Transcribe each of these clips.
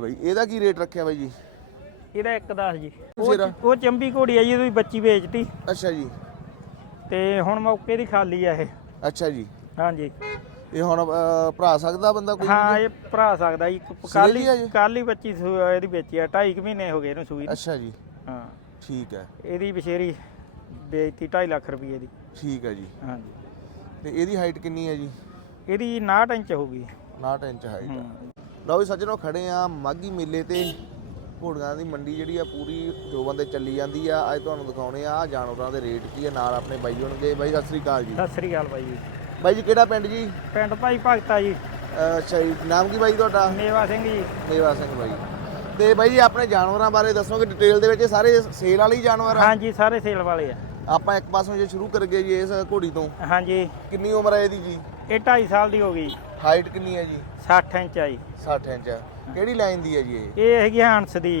ਬਾਈ ਇਹਦਾ ਕੀ ਰੇਟ ਰੱਖਿਆ ਬਾਈ ਜੀ? ਇਹਦਾ ਇੱਕ 10 ਜੀ। ਉਹ ਜ਼ੀਰਾ। ਉਹ ਚੰਬੀ ਘੋੜੀ ਆ ਜੀ ਉਹਦੀ ਬੱਚੀ ਵੇਚਤੀ। ਅੱਛਾ ਜੀ। ਤੇ ਹੁਣ ਮੌਕੇ ਦੀ ਖਾਲੀ ਆ ਇਹ। ਅੱਛਾ ਜੀ। ਹਾਂਜੀ। ਇਹ ਹੁਣ ਅਹ, ਭਰਾ ਸਕਦਾ ਬੰਦਾ ਕੋਈ? ਹਾਂ ਇਹ ਭਰਾ ਸਕਦਾ ਜੀ। ਕਾਲੀ ਆ ਜੀ? ਕਾਲੀ ਬੱਚੀ ਸੂ- ਇਹਦੀ ਵੇਚੀ ਆ 2.5 ਮਹੀਨੇ ਹੋ ਗਏ ਇਹਨੂੰ ਸੂਈ ਨੂੰ। ਅੱਛਾ ਜੀ। ਹਾਂ। ਠੀਕ ਹੈ। ਇਹਦੀ ਬਸ਼ੇਰੀ ਵੇਚਤੀ 2.5 ਲੱਖ ਰੁਪਏ ਦੀ। ਠੀਕ ਹੈ ਜੀ। ਹਾਂਜੀ। ਤੇ ਇਹਦੀ ਹਾਈਟ ਕਿੰਨੀ ਹੈ ਜੀ? ਇਹਦੀ 69 ਇੰਚ ਹੋਊਗੀ 59 ਇੰਚ ਹਾਈਟ ਹੂੰ। ਲਓ ਸੱਜਣੋ ਖੜੇ ਆ ਮਾਗੀ ਮੇਲੇ ਤੇ। ਘੋੜੀਆਂ ਦੀ ਮੰਡੀ ਜਿਹੜੀ ਆ ਪੂਰੀ ਜੋ ਬੰਦੇ ਚੱਲੀ ਜਾਂਦੀ ਆ। ਅੱਜ ਤੁਹਾਨੂੰ ਦਿਖਾਉਣੇ ਆ ਜਾਨਵਰਾਂ ਦੇ ਰੇਟ ਕੀ ਆ ਨਾਲ ਆਪਣੇ ਬਾਈ ਹੋਣਗੇ। ਬਾਈ ਸਤਿ ਸ੍ਰੀ ਅਕਾਲ ਜੀ। ਸਤਿ ਸ੍ਰੀ ਅਕਾਲ ਬਾਈ ਜੀ। ਬਾਈ ਜੀ ਕਿਹੜਾ ਪਿੰਡ ਜੀ? ਪਿੰਡ ਭਾਈ ਭਗਤਾ ਜੀ। ਅੱਛਾ ਜੀ ਨਾਮ ਕੀ ਬਾਈ ਤੁਹਾਡਾ? ਮੇਵਾ ਸਿੰਘ ਜੀ। ਮੇਵਾ ਸਿੰਘ ਬਾਈ। ਤੇ ਬਾਈ ਜੀ ਆਪਣੇ ਜਾਨਵਰਾਂ ਬਾਰੇ ਦੱਸੋਗੇ ਡਿਟੇਲ ਦੇ ਵਿੱਚ? ਸਾਰੇ ਸੇਲ ਵਾਲੇ ਜਾਨਵਰ ਆ? ਹਾਂਜੀ ਸਾਰੇ ਸੇਲ ਵਾਲੇ ਆ। ਆਪਾਂ ਇੱਕ ਪਾਸੋਂ ਜੇ ਸ਼ੁਰੂ ਕਰੀਏ ਜੀ ਇਸ ਘੋੜੀ ਤੋਂ। ਹਾਂਜੀ। ਕਿੰਨੀ ਉਮਰ ਹੈ ਇਹਦੀ ਜੀ? ਇਹ 2.5 ਸਾਲ ਦੀ ਹੋ ਗਈ। ਹਾਈਟ ਕਿੰਨੀ ਹੈ ਜੀ? 60 ਇੰਚ ਆਈ 60 ਇੰਚ। ਕਿਹੜੀ ਲਾਈਨ ਦੀ ਹੈ ਜੀ ਇਹ? ਇਹ ਹੈਗੀ ਹੰਸ ਦੀ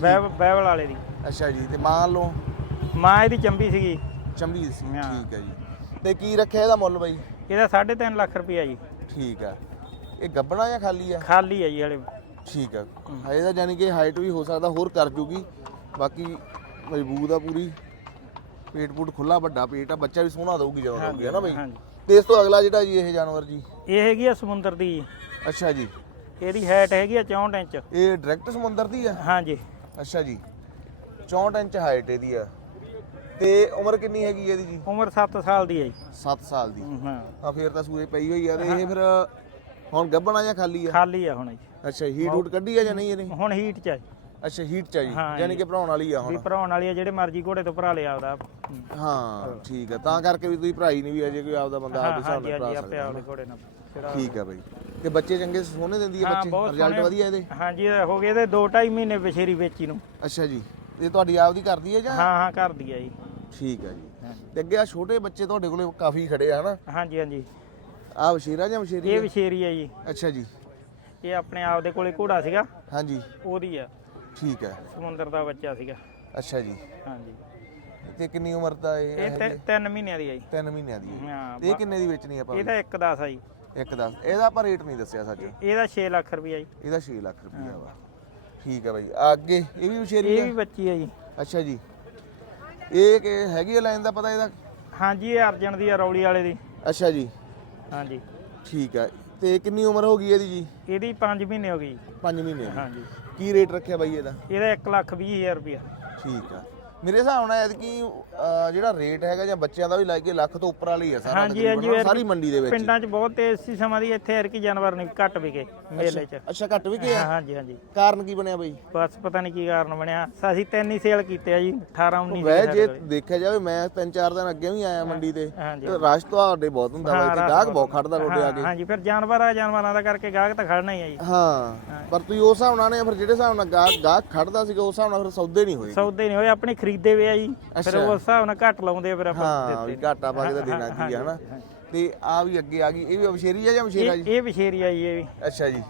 ਬੈਬ ਬੈਬਲ ਵਾਲੇ ਦੀ। ਅੱਛਾ ਜੀ ਤੇ ਮੰਨ ਲਓ ਮਾਂ ਇਹਦੀ ਚੰਬੀ ਸੀਗੀ। ਚੰਬੀ ਸੀ ਹਾਂ। ਠੀਕ ਹੈ ਜੀ। ਤੇ ਕੀ ਰੱਖਿਆ ਇਹਦਾ ਮੁੱਲ ਬਾਈ? ਇਹਦਾ 3.5 ਲੱਖ ਰੁਪਇਆ ਜੀ। ਠੀਕ ਆ ਇਹ ਗੱਬਣਾ ਜਾਂ ਖਾਲੀ ਆ? ਖਾਲੀ ਹੈ ਜੀ ਹਲੇ। ਠੀਕ ਆ। ਹਜੇ ਤਾਂ ਜਾਨੀ ਕਿ ਹਾਈਟ ਵੀ ਹੋ ਸਕਦਾ ਹੋਰ ਕਰ ਜੂਗੀ। ਬਾਕੀ ਮਜ਼ਬੂਤ ਆ ਪੂਰੀ। ਪੇਟ ਪੂਟ ਖੁੱਲਾ ਵੱਡਾ ਪੇਟ ਆ ਬੱਚਾ ਵੀ ਸੋਹਣਾ ਦਊਗੀ ਜਦੋਂ ਦਊਗੀ ਹੈ ਨਾ ਬਾਈ? ਹਾਂਜੀ। ਤੇ ਇਸ ਤੋਂ ਅਗਲਾ ਜਿਹੜਾ ਜੀ ਇਹ ਜਾਨਵਰ ਜੀ? ਇਹ ਹੈਗੀ ਆ ਸਮੁੰਦਰ ਦੀ। ਜੀ। ਅੱਛਾ ਜੀ। ਇਹਦੀ ਹਾਈਟ ਹੈਗੀ ਆ 64 ਇੰਚ। ਇਹ ਡਾਇਰੈਕਟ ਸਮੁੰਦਰ ਦੀ ਆ? ਹਾਂਜੀ। ਅੱਛਾ ਜੀ। 64 ਇੰਚ ਹਾਈਟ ਇਹਦੀ ਆ। ਤੇ ਉਮਰ ਕਿੰਨੀ ਹੈਗੀ ਇਹਦੀ ਜੀ? ਉਮਰ 7 ਸਾਲ ਦੀ ਹੈ ਜੀ। 7 ਸਾਲ ਦੀ। ਹਾਂ ਆ ਫੇਰ ਤਾਂ ਸੂਏ ਪਈ ਹੋਈ ਆ ਤੇ ਇਹ ਫਿਰ ਹੁਣ ਗੱਬਣਾ ਜਾਂ ਖਾਲੀ ਆ? ਖਾਲੀ ਆ ਹੁਣ ਜੀ। ਅੱਛਾ ਹੀਟ ਹੂਟ ਕੱਢੀ ਆ ਜਾਂ ਨਹੀਂ ਇਹਨੇ? ਹੁਣ ਹੀਟ ਚ ਆ ਜੀ। ਅੱਛਾ ਹੀਟ ਚ ਆ ਜੀ। ਹਾਂ ਯਾਨੀ ਕਿ ਭਰਾਉਣ ਵਾਲੀ ਆ ਵੀ ਹੁਣ ਭਰਾਉਣ ਵਾਲੀ ਆ ਜਿਹੜੇ ਮਰਜ਼ੀ ਘੋੜੇ ਤੋਂ ਭਰਾ ਲਿਆ ਆਪਦਾ। ਹਾਂ ਠੀਕ ਆ। ਤਾਂ ਕਰਕੇ ਵੀ ਤੁਸੀਂ ਭਰਾਈ ਨਹੀਂ ਵੀ ਅਜੇ ਕੋਈ ਆਪਦਾ ਬੰਦਾ ਹਾਂ ਆਪਦੇ ਹਿਸਾਬ ਹਾਂਜੀ ਨਾਲ ਹਾਂਜੀ ਭਰਾ ਆਪੇ ਸਕਦਾ ਆਪਦੇ ਘੋੜੇ ਨਾਲ। ਠੀਕ ਆ ਬਾਈ। ਤੇ ਬੱਚੇ ਚੰਗੇ ਸੋਹਣੇ ਦਿੰਦੀ ਆ ਹਾਂ, ਬੱਚੇ? ਬਹੁਤ ਰਿਜ਼ਲਟ ਸੋਹਣੇ। ਵਧੀਆ ਇਹਦੇ? ਹਾਂਜੀ ਇਹ ਹੋ ਗਏ ਤੇ 2.5 ਮਹੀਨੇ ਬਸ਼ੇਰੀ ਵੇਚੀ ਨੂੰ। ਅੱਛਾ ਜੀ। ਇਹ ਤੁਹਾਡੀ ਆਪਦੀ ਕਰਦੀ ਹੈ ਜਾਂ? ਹਾਂ ਹਾਂ ਘਰ ਦੀ ਆ ਜੀ। ਠੀਕ ਆ ਜੀ। ਤੇ ਅੱਗੇ ਆ ਛੋਟੇ ਬੱਚੇ ਤੁਹਾਡੇ ਕੋਲੇ ਕਾਫੀ ਖੜੇ ਆ ਹਨਾ? ਹਾਂਜੀ ਹਾਂਜੀ। ਆ ਵਸ਼ੀਰਾ ਜਾਂ ਵਸ਼ੀਰੀ ਇਹ? ਬਸ਼ੇਰੀ ਆ ਜੀ। ਅੱਛਾ ਜੀ। ਇਹ ਆਪਣੇ ਆਪ ਦੇ ਕੋਲੇ ਘੋੜਾ ਸੀਗਾ। ਹਾਂਜੀ। ਉਹਦੀ ਆ। ਠੀਕ ਹੈ। ਸਮੁੰਦਰ ਦਾ ਬੱਚਾ ਸੀਗਾ। ਅੱਛਾ ਜੀ। ਹਾਂਜੀ। ਤੇ ਕਿੰਨੀ ਉਮਰ ਦਾ ਇਹ ਇਹ ਹੈਗੀ? ਤੇ 3 ਮਹੀਨਿਆਂ ਦੀ ਆ ਜੀ। ਤਿੰਨ ਮਹੀਨਿਆਂ ਦੀ ਹੈ। ਹਾਂ ਤੇ ਇਹ ਕਿੰਨੇ ਦੀ ਵੇਚਣੀ ਆਪਾਂ? ਇਹਦਾ ਇੱਕ 10 ਆ ਜੀ। ਇੱਕ ਦੱਸ। ਇਹਦਾ ਆਪਾਂ ਰੇਟ ਨਹੀਂ ਦੱਸਿਆ ਸੱਚ। ਇਹਦਾ 6 ਲੱਖ ਰੁਪਇਆ ਜੀ। ਇਹਦਾ 6 ਲੱਖ ਰੁਪਈਆ ਵਾ। ਠੀਕ ਹੈ ਬਾਈ। ਅੱਗੇ ਇਹ ਵੀ ਵਸ਼ੀਰੀ ਇਹ ਵੀ ਬੱਚੀ ਆ ਜੀ। ਅੱਛਾ ਜੀ। ਇਹ ਕਿ ਹੈਗੀ ਆ ਲਾਈਨ ਦਾ ਪਤਾ ਇਹਦਾ? ਹਾਂਜੀ ਇਹ ਅਰਜਨ ਦੀ ਆ ਰੌਲੀ ਵਾਲੇ ਦੀ। ਅੱਛਾ ਜੀ। ਹਾਂਜੀ। ਠੀਕ ਹੈ। ਤੇ ਕਿੰਨੀ ਉਮਰ ਹੋ ਗਈ ਇਹਦੀ ਜੀ? ਇਹਦੀ 5 ਮਹੀਨੇ ਹੋ ਗਈ 5 ਮਹੀਨੇ। ਦੀ। ਹਾਂਜੀ। ਕੀ ਰੇਟ ਰੱਖਿਆ ਬਾਈ ਇਹਦਾ? ਇਹਦਾ 1 ਲੱਖ 20 ਹਜ਼ਾਰ ਰੁਪਇਆ। ਠੀਕ ਆ। ਮੇਰੇ ਹਿਸਾਬ ਨਾਲ ਐਤਕੀ ਅਹ, ਜਿਹੜਾ ਰੇਟ ਹੈਗਾ ਜਾਂ ਬੱਚਿਆਂ ਦਾ ਵੀ ਲੱਗ ਕੇ ਲੱਖ ਤੋਂ ਉੱਪਰ ਵਾਲੀ ਹੈ ਸਾਰਾ ਹਾਂਜੀ, ਤਕਰੀਬਨ, ਹਾਂਜੀ, ਸਾਰੀ ਮੰਡੀ ਦੇ ਵਿੱਚ। ਪਿੰਡਾਂ 'ਚ ਬਹੁਤ ਤੇਜ਼ ਸੀ ਸਮਾਂ ਦੀ ਇੱਥੇ ਐਰਕੀ ਜਾਨਵਰ ਨਹੀਂ ਘੱਟ ਵਿਕੇ ਮੇਲੇ 'ਚ। ਅੱਛਾ ਘੱਟ ਵੀ ਗਿਆ ਹਾਂ, ਹਾਂਜੀ ਹਾਂਜੀ। ਕਾਰਨ ਕੀ ਬਣਿਆ ਬਾਈ? ਬਸ ਪਤਾ ਨਹੀਂ ਕੀ ਕਾਰਨ ਬਣਿਆ। ਅਸੀਂ ਤਿੰਨ ਹੀ ਸੇਲ ਕੀਤੇ ਆ ਜੀ 18 19 ਵੈ ਜੇ ਦੇਖਿਆ ਜਾਵੇ ਮੈਂ ਤਿੰਨ ਚਾਰ ਦਿਨ ਅੱਗੇ ਵੀ ਆਇਆ ਮੰਡੀ ਤੇ। ਹਾਂਜੀ। ਤੇ ਰਸ਼ ਤੁਹਾਡੇ ਬਹੁਤ ਹੁੰਦਾ ਵਾ ਇੱਥੇ ਗਾਹਕ ਬਹੁਤ ਖੜਦਾ ਤੁਹਾਡੇ ਆ ਕੇ। ਹਾਂਜੀ ਫਿਰ ਜਾਨਵਰ ਆ ਜਾਨਵਰਾਂ ਦਾ ਕਰਕੇ ਗਾਹਕ ਤਾਂ ਖੜਨਾ ਹੀ ਆ ਜੀ। ਹਾਂ ਪਰ ਤੁਸੀਂ ਉਸ ਹਿਸਾਬ ਨਾਲ ਨੇ ਫਿਰ ਜਿਹੜੇ ਹਿਸਾਬ ਨਾਲ ਗਾਹਕ ਗਾਹਕ ਖੜਦਾ ਸੀਗਾ ਉਸ ਹਿਸਾਬ ਨਾਲ ਫਿਰ ਸੌਦੇ ਨਹੀਂ ਹੋਏ। ਸੌਦੇ ਨਹੀਂ ਹੋਏ ਆਪਣੇ ਖਰੀਦੇ ਵੇ ਆ ਜੀ ਫਿਰ ਉਸ ਹਿਸਾਬ ਨਾਲ ਘੱਟ ਲਾਉਂਦੇ ਆ ਫਿਰ ਆਪਾਂ ਹਾਂ ਵੀ ਘਾਟਾ ਪਾ ਕੇ ਤਾਂ ਦੇਣਾ ਕੀ ਆ ਹਨਾ? ਤੇ ਆ ਵੀ ਅੱਗੇ ਆ ਗਈ ਇਹ ਵੀ ਅਬਸ਼ੇਰੀ ਆ ਜਾਂ ਅਬਸ਼ੇਰਾ ਜੀ? ਇਹ ਇਹ ਵਿਸ਼ੇਰੀ ਆ ਜੀ ਇਹ ਵੀ। ਅੱਛਾ ਜੀ।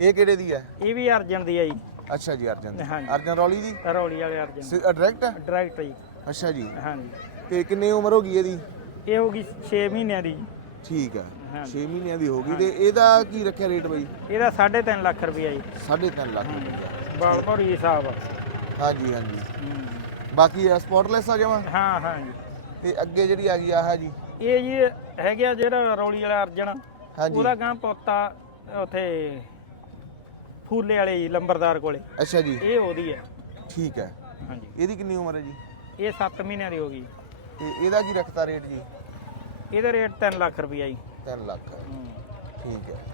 ਇਹ ਕਿਹੜੇ ਦੀ ਆ? ਇਹ ਵੀ ਅਰਜਨ ਦੀ ਆ ਜੀ। ਅੱਛਾ ਜੀ ਅਰਜਨ ਦੀ। ਹਾਂਜੀ। ਅਰਜਨ ਰੌਲੀ ਦੀ? ਰੌਲੀ ਵਾਲੇ ਅਰਜਨ। ਡਾਇਰੈਕਟ ਡਾਇਰੈਕਟ ਜੀ। ਅੱਛਾ ਜੀ। ਹਾਂਜੀ। ਤੇ ਕਿੰਨੀ ਉਮਰ ਹੋ ਗਈ ਇਹਦੀ? ਇਹ ਹੋ ਗਈ 6 ਮਹੀਨਿਆਂ ਦੀ। ਜੀ। ਠੀਕ ਆ। ਹਾਂਜੀ। 6 ਮਹੀਨਿਆਂ ਦੀ ਹੋ ਗਈ ਤੇ ਇਹਦਾ ਕੀ ਰੱਖਿਆ ਰੇਟ ਬਾਈ? ਇਹਦਾ 3.5 ਲੱਖ ਰੁਪਇਆ ਜੀ। 3.5 ਲੱਖ ਰੁਪਇਆ। ਬਾਲ ਭੌਰੀ ਹਿਸਾਬ ਹਾਂਜੀ ਹਾਂਜੀ। ਹੂੰ। ਬਾਕੀ ਸਪੋਰਟਲੈਸ ਆ ਜਾਵਾਂ ਹਾਂ ਹਾਂ ਜੀ। ਤੇ ਅੱਗੇ ਜਿਹੜੀ ਆ ਗਈ ਆਹ ਜੀ। ਇਹ ਜੀ ਹੈਗੇ ਜਿਹੜਾ ਰੌਲੀ ਵਾਲਾ ਅਰਜਨ ਹਾਂਜੀ। ਉਹਦਾ ਗਾਂ ਪੋਤਾ ਉਥੇ ਫੂਲੇ ਵਾਲੇ ਜੀ ਲੰਬਰਦਾਰ ਕੋਲੇ। ਅੱਛਾ ਜੀ। ਇਹ ਉਹਦੀ ਹੈ। ਠੀਕ ਹੈ। ਹਾਂਜੀ। ਇਹਦੀ ਕਿੰਨੀ ਉਮਰ ਹੈ ਜੀ? ਇਹ 7 ਮਹੀਨਿਆਂ ਦੀ ਹੋ ਗਈ। ਤੇ ਇਹਦਾ ਕੀ ਰੱਖਤਾ ਰੇਟ ਜੀ? ਇਹਦਾ ਰੇਟ 3 ਲੱਖ ਰੁਪਇਆ ਜੀ। 3 ਲੱਖ। ਠੀਕ ਹੈ।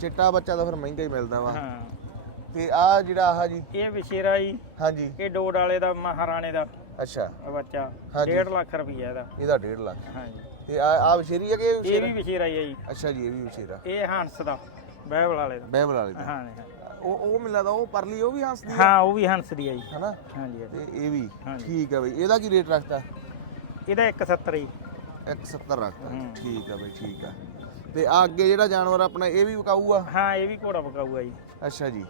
ਚਿੱਟਾ ਬੱਚਾ ਤਾਂ ਫਿਰ ਮਹਿੰਗਾ ਹੀ ਮਿਲਦਾ ਵਾ। ਹਾਂ। ਤੇ ਆ ਜਿਹੜਾ ਆਹ ਜੀ? ਇਹ ਵਿਸ਼ੇਰਾ ਜੀ। ਹਾਂਜੀ। ਇਹ ਡੋਡ ਵਾਲੇ ਦਾ ਮਹਾਰਾਣੇ ਦਾ। ਅੱਛਾ। ਬੱਚਾ। ਹਾਂਜੀ। 1.5 ਲੱਖ ਰੁਪਇਆ ਇਹਦਾ। ਇਹਦਾ 1.5 ਲੱਖ। ਹਾਂਜੀ। ਤੇ ਆ ਆ ਵਿਸ਼ੇਰੀ ਹੈ ਕਿ ਇਹ ਇਹ ਵੀ ਵਿਸ਼ੇਰਾ ਹੀ ਹੈ ਜੀ। ਅੱਛਾ ਜੀ ਇਹ ਵੀ ਵਿਸ਼ੇਰਾ ਇਹ ਹੰਸ ਦਾ ਬਹਿਬਲ ਵਾਲੇ ਦਾ। ਬਹਿਬਲ ਵਾਲੇ ਦਾ। ਹਾਂ ਉਹ ਉਹ ਮੈਨੂੰ ਲੱਗਦਾ ਉਹ ਪਰਲੀ ਉਹ ਵੀ ਹੱਸਦੀ ਹੈ ਹਾਂ ਉਹ ਵੀ ਹੰਸ ਦੀ ਹੈ ਜੀ। ਹਨਾ? ਹਾਂਜੀ ਹਾਂਜੀ। ਤੇ ਇਹ ਵੀ। ਹਾਂਜੀ। ਠੀਕ ਹੈ ਬਈ। ਇਹਦਾ ਕੀ ਰੇਟ ਰੱਖਤਾ? ਇਹਦਾ 170 ਜੀ। 170 ਰੱਖਤਾ। ਹੂੰ। ਠੀਕ ਹੈ ਬਈ ਠੀਕ ਹੈ ਤੇ ਆ ਅੱਗੇ ਜਿਹੜਾ ਜਾਨਵਰ ਆਪਣਾ ਇਹ ਵੀ ਵਿਕਾਊ ਆ ਹਾਂ ਇਹ ਵੀ ਘੋੜਾ ਪਕਾਊਗਾ ਜੀ। ਅੱਛਾ ਜੀ।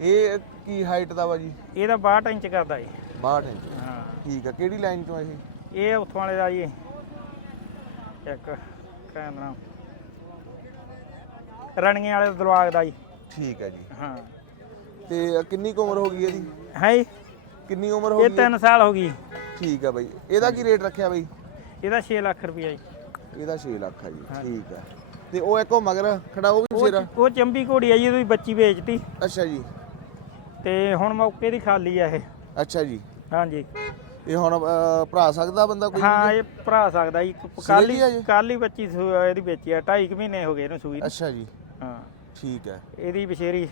ਇਹ ਕੀ ਹਾਈਟ ਦਾ ਵਾ ਜੀ? ਇਹਦਾ 62 ਇੰਚ ਕਰਦਾ ਜੀ। 62 ਇੰਚ। ਹਾਂ। ਠੀਕ ਆ ਕਿਹੜੀ ਲਾਈਨ ਚੋਂ ਇਹ? ਇਹ ਉੱਥੋਂ ਵਾਲੇ ਦਾ ਜੀ। ਇੱਕ ਕੈਮਰਾ ਰਣੀਆਂ ਵਾਲੇ ਦਰਵਾਗ ਦਾ ਜੀ। ਠੀਕ ਹੈ ਜੀ। ਹਾਂ। ਤੇ ਕਿੰਨੀ ਕੁ ਉਮਰ ਹੋ ਗਈ ਇਹਦੀ? ਹੈ ਜੀ, ਕਿੰਨੀ ਉਮਰ ਹੋ ਇਹ ਗਈ ਹੈ? 3 ਸਾਲ ਹੋ ਗਈ। ਠੀਕ ਆ ਬਾਈ। ਇਹਦਾ ਕੀ ਰੇਟ ਰੱਖਿਆ ਬਾਈ? ਇਹਦਾ 6 ਲੱਖ ਰੁਪਇਆ ਜੀ। ਇਹਦਾ 6 ਲੱਖ ਆ ਜੀ। ਠੀਕ ਆ। ਤੇ ਉਹ ਇੱਕ ਮਗਰ ਖੜਾ ਉਹ ਵੀ ਸ਼ੇਰਾ ਉਹ ਚੰਬੀ ਘੋੜੀ ਆ ਜੀ ਉਹਦੀ ਬੱਚੀ ਵੇਚਤੀ। ਅੱਛਾ ਜੀ। ਤੇ ਹੁਣ ਮੌਕੇ ਦੀ ਖਾਲੀ ਆ ਇਹ। ਅੱਛਾ ਜੀ। ਹਾਂਜੀ। ਇਹ ਹੁਣ ਅਹ, ਭਰਾ ਸਕਦਾ ਬੰਦਾ ਕੋਈ? ਹਾਂ ਇਹ ਭਰਾ ਸਕਦਾ ਜੀ। ਕੱਲ ਸੂਈ ਆ ਜੀ? ਹੀ ਕੱਲ ਹੀ ਬੱਚੀ ਸੂ- ਇਹਦੀ ਵੇਚੀ ਆ 2.5 ਮਹੀਨੇ ਹੋ ਗਏ ਇਹਨੂੰ ਸੂਈ ਨੂੰ। ਅੱਛਾ ਜੀ। ਹਾਂ। ਠੀਕ ਹੈ। ਇਹਦੀ ਬਸ਼ੇਰੀ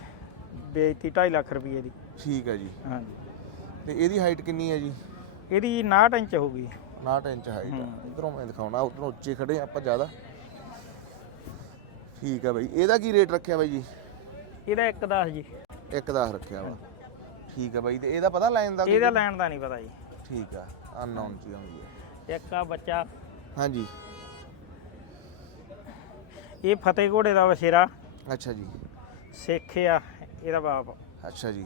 ਵੇਚਤੀ 2.5 ਲੱਖ ਰੁਪਏ ਦੀ। ਠੀਕ ਹੈ ਜੀ। ਹਾਂਜੀ। ਤੇ ਇਹਦੀ ਹਾਈਟ ਕਿੰਨੀ ਹੈ ਜੀ? ਇਹਦੀ 69 ਇੰਚ ਹੋਊਗੀ। 59 ਇੰਚ ਹਾਈਟ ਆ। ਇਧਰੋਂ ਮੈਂ ਦਿਖਾਉਣਾ ਉਧਰੋਂ ਉੱਚੇ ਖੜੇ ਆਪਾਂ ਜ਼ਿਆਦਾ। ਠੀਕ ਹੈ ਬਾਈ। ਇਹਦਾ ਕੀ ਰੇਟ ਰੱਖਿਆ ਬਾਈ ਜੀ? ਇਹਦਾ 1 10 ਜੀ। ਇੱਕ ਦਾ ਰੱਖਿਆ ਵਾ। ਠੀਕ ਹੈ ਬਾਈ ਤੇ ਇਹਦਾ ਪਤਾ ਲਾਈਨ ਦਾ? ਇਹਦਾ ਲੈਣ ਦਾ ਨਹੀਂ ਪਤਾ ਜੀ। ਠੀਕ ਆ ਅਨਨੋਨ ਚੀਜ਼ ਆਉਂਦੀ ਹੈ ਇੱਕ ਆ ਬੱਚਾ। ਹਾਂਜੀ। ਇਹ ਫਤਿਹ ਘੋੜੇ ਦਾ ਵਸ਼ੇਰਾ। ਅੱਛਾ ਜੀ। ਸਿੱਖ ਆ ਇਹਦਾ ਬਾਪ। ਅੱਛਾ ਜੀ।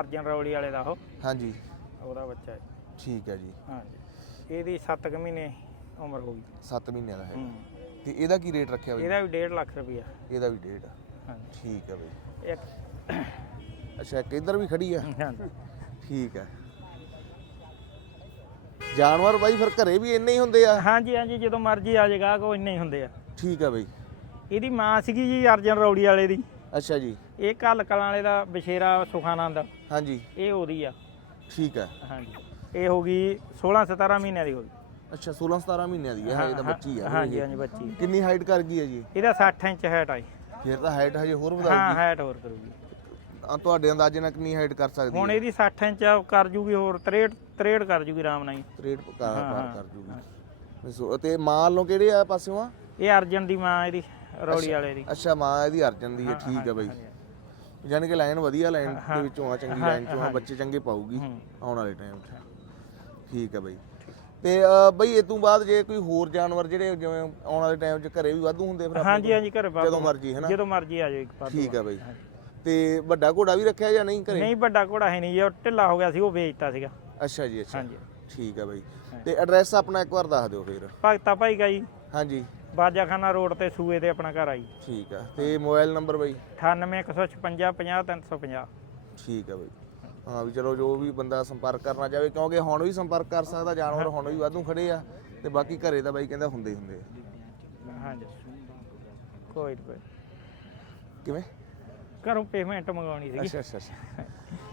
ਅਰਜਨ ਰੌਲੀ ਵਾਲੇ ਦਾ ਉਹ। ਹਾਂਜੀ। ਉਹਦਾ ਬੱਚਾ ਹੈ ਠੀਕ ਹੈ ਜੀ। ਹਾਂਜੀ। ਇਹਦੀ 7 ਮਹੀਨੇ ਉਮਰ ਹੋ ਗਈ। 7 ਮਹੀਨਿਆਂ ਦਾ ਹੈ ਹੂੰ। ਤੇ ਇਹਦਾ ਕੀ ਰੇਟ ਰੱਖਿਆ ਬਾਈ? ਇਹਦਾ ਵੀ 1.5 ਲੱਖ ਰੁਪਇਆ। ਇਹਦਾ ਵੀ ਆ ਹਾਂਜੀ। ਠੀਕ ਹੈ ਬਾਈ। ਇੱਕ ਅੱਛਾ ਇੱਕ ਇੱਧਰ ਵੀ ਖੜੀ ਆ? ਹਾਂਜੀ। ਠੀਕ ਹੈ ਜਾਨਵਰ ਬਾਈ ਫਿਰ ਘਰੇ ਵੀ ਇੰਨੇ ਹੀ ਹੁੰਦੇ ਆ? ਹਾਂਜੀ ਹਾਂਜੀ ਜਦੋਂ ਮਰਜ਼ੀ ਆ ਜਾਏਗਾ ਕੋ ਇੰਨੇ ਹੀ ਹੁੰਦੇ ਆ। ਠੀਕ ਆ ਬਾਈ। ਇਹਦੀ ਮਾਂ ਸੀਗੀ ਜੀ ਅਰਜਨ ਰੌੜੀ ਵਾਲੇ ਦੀ। ਅੱਛਾ ਜੀ। ਇਹ ਕੱਲ ਕਲਾਂ ਵਾਲੇ ਦਾ ਬਸ਼ੇਰਾ ਸੁਖਾਨੰਦ। ਹਾਂਜੀ। ਇਹ ਉਹਦੀ ਆ। ਠੀਕ ਹੈ ਹਾਂਜੀ। ਇਹ ਹੋ ਗਈ 16 17 ਮਹੀਨਿਆਂ ਦੀ ਹੋ ਗਈ। ਅੱਛਾ 16 17 ਮਹੀਨਿਆਂ ਦੀ ਹੈ ਇਹ ਤਾਂ ਬੱਚੀ ਆ। ਹਾਂਜੀ ਹਾਂਜੀ ਬੱਚੀ ਕਿੰਨੀ ਹਾਈਟ ਕਰ ਗਈ ਹੈ ਜੀ? ਇਹਦਾ 60 ਇੰਚ ਹੈਟ ਆਈ ਫਿਰ ਤਾਂ ਹਾਈਟ ਹਜੇ ਹੋਰ ਹਾਂ ਵਧਾਊਗੀ। ਹੈਟ ਹੋਰ ਕਰੂਗੀ। ਆ ਤੁਹਾਡੇ ਅੰਦਾਜ਼ੇ ਨਾਲ ਕਿੰਨੀ ਹਾਈਟ ਕਰ ਸਕਦੀ ਹੁਣ ਹੈ? ਇਹਦੀ 60 ਇੰਚ ਕਰ ਜੂਗੀ ਹੋਰ 63 63 ਕਰ ਜੂਗੀ ਆਰਾਮ ਨਾਲ ਹੀ। ਰੇਟ ਪਾਰ ਹਾਂ, ਕਰ ਜੂਗੀ। ਸੋ ਤੇ ਮਾਂ ਵੱਲੋਂ ਕਿਹੜੇ ਆ ਪਾਸਿਓਂ ਆ? ਇਹ ਅਰਜਨ ਦੀ ਮਾਂ ਇਹਦੀ ਰੌੜੀ ਵਾਲੇ ਦੀ। ਅੱਛਾ ਮਾਂ ਇਹਦੀ ਅਰਜਨ ਦੀ ਹੈ ਠੀਕ ਹੈ ਬਾਈ। ਯਾਨੀ ਕਿ ਲਾਈਨ ਵਧੀਆ ਲਾਈਨ ਦੇ ਵਿੱਚੋਂ ਆ ਚੰਗੀ ਲਾਈਨ ਚੋਂ ਆ ਬੱਚੇ ਚੰਗੇ ਪਾਊਗੀ ਆਉਣ ਵਾਲੇ ਟਾਈਮ 'ਚ। ਠੀਕ ਹੈ ਬਾਈ। ਤੇ ਅ, ਬਈ ਇਹ ਤੋਂ ਬਾਅਦ ਜੇ ਕੋਈ ਹੋਰ ਜਾਨਵਰ ਜਿਹੜੇ ਜਿਵੇਂ ਆਉਣ ਵਾਲੇ ਟਾਈਮ 'ਚ ਘਰੇ ਵੀ ਵਾਧੂ ਹੁੰਦੇ ਫਿਰ ਆਪਣੇ ਹਾਂਜੀ ਹਾਂਜੀ ਘਰੇ ਕੋਲ? ਬਾਬੂ ਜਦੋਂ ਮਰਜ਼ੀ ਹੈ ਨਾ? ਜਦੋਂ ਮਰਜ਼ੀ ਆ ਜਾਓ ਇੱਕ ਵਾਰ ਠੀਕ ਹੈ ਬਾਈ। ਤੇ ਵੱਡਾ ਘੋੜਾ ਵੀ ਰੱਖਿਆ ਜਾਂ ਨਹੀਂ ਘਰੇ? ਨਹੀਂ ਵੱਡਾ ਘੋੜਾ ਹੈ ਨਹੀਂ ਜੀ ਉਹ ਢਿੱਲਾ ਹੋ ਗਿਆ ਸੀ ਉਹ ਵੇਚਤਾ ਸੀਗਾ। ਅੱਛਾ ਜੀ ਅੱਛਾ। ਹਾਂਜੀ। ਠੀਕ ਹੈ ਬਾਈ। ਤੇ ਐਡਰੈਸ ਆਪਣਾ ਇੱਕ ਵਾਰ ਦੱਸ ਦਿਓ ਫਿਰ। ਭਗਤਾ ਭਾਈ ਕਾ ਜੀ। ਹਾਂਜੀ। ਬਾਜਾਖਾਨਾ ਰੋਡ ਤੇ ਸੂਏ ਤੇ ਆਪਣਾ ਘਰ ਆਈ ਠੀਕ ਆ। ਤੇ ਮੋਬਾਈਲ ਨੰਬਰ ਬਾਈ? 98156 50350 ਠੀਕ ਹੈ ਬਾਈ। ਹਾਂ ਵੀ ਚਲੋ ਜੋ ਵੀ ਬੰਦਾ ਸੰਪਰਕ ਕਰਨਾ ਚਾਹਵੇ ਕਿਉਂਕਿ ਹੁਣ ਵੀ ਸੰਪਰਕ ਕਰ ਸਕਦਾ ਜਾਨਵਰ ਹੁਣ ਵੀ ਵਾਧੂ ਖੜੇ ਆ ਤੇ ਬਾਕੀ ਘਰੇ ਤਾਂ ਬਾਈ ਕਹਿੰਦਾ ਹੁੰਦੇ ਹੁੰਦੇ ਆ। ਹਾਂਜੀ। ਕੋਈ ਨੀ, ਕੋਈ ਨੀ। ਕਿਵੇਂ? ਘਰੋਂ ਪੇਮੈਂਟ ਮੰਗਾਉਣੀ ਸੀਗੀ। ਅੱਛਾ ਅੱਛਾ ਅੱਛਾ।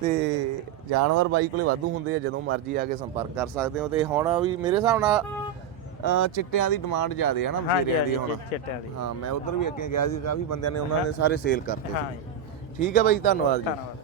ਤੇ ਜਾਨਵਰ ਬਾਈ ਕੋਲੇ ਵਾਧੂ ਹੁੰਦੇ ਆ ਜਦੋਂ ਮਰਜ਼ੀ ਆ ਕੇ ਸੰਪਰਕ ਕਰ ਸਕਦੇ ਹੋ। ਤੇ ਹੁਣ ਵੀ ਮੇਰੇ ਹਿਸਾਬ ਨਾਲ ਚਿੱਟਿਆਂ ਦੀ ਡਿਮਾਂਡ ਜ਼ਿਆਦੇ ਹੈ ਨਾ ਹਾਂਜੀ ਮਸ਼ੀਰਿਆਂ ਦੀ ਹੁਣ। ਚਿ- ਚਿੱਟਿਆਂ ਦੀ। ਹਾਂ ਮੈਂ ਉਧਰ ਵੀ ਅੱਗੇ ਗਿਆ ਸੀ ਕਾਫੀ ਬੰਦਿਆਂ ਨੇ ਉਹਨਾਂ ਨੇ ਸਾਰੇ ਸੇਲ ਕਰਤੇ ਹਾਂ ਸੀ ਜੀ। ਠੀਕ ਹੈ ਬਾਈ ਧੰਨਵਾਦ ਜੀ। ਧੰਨਵਾਦ।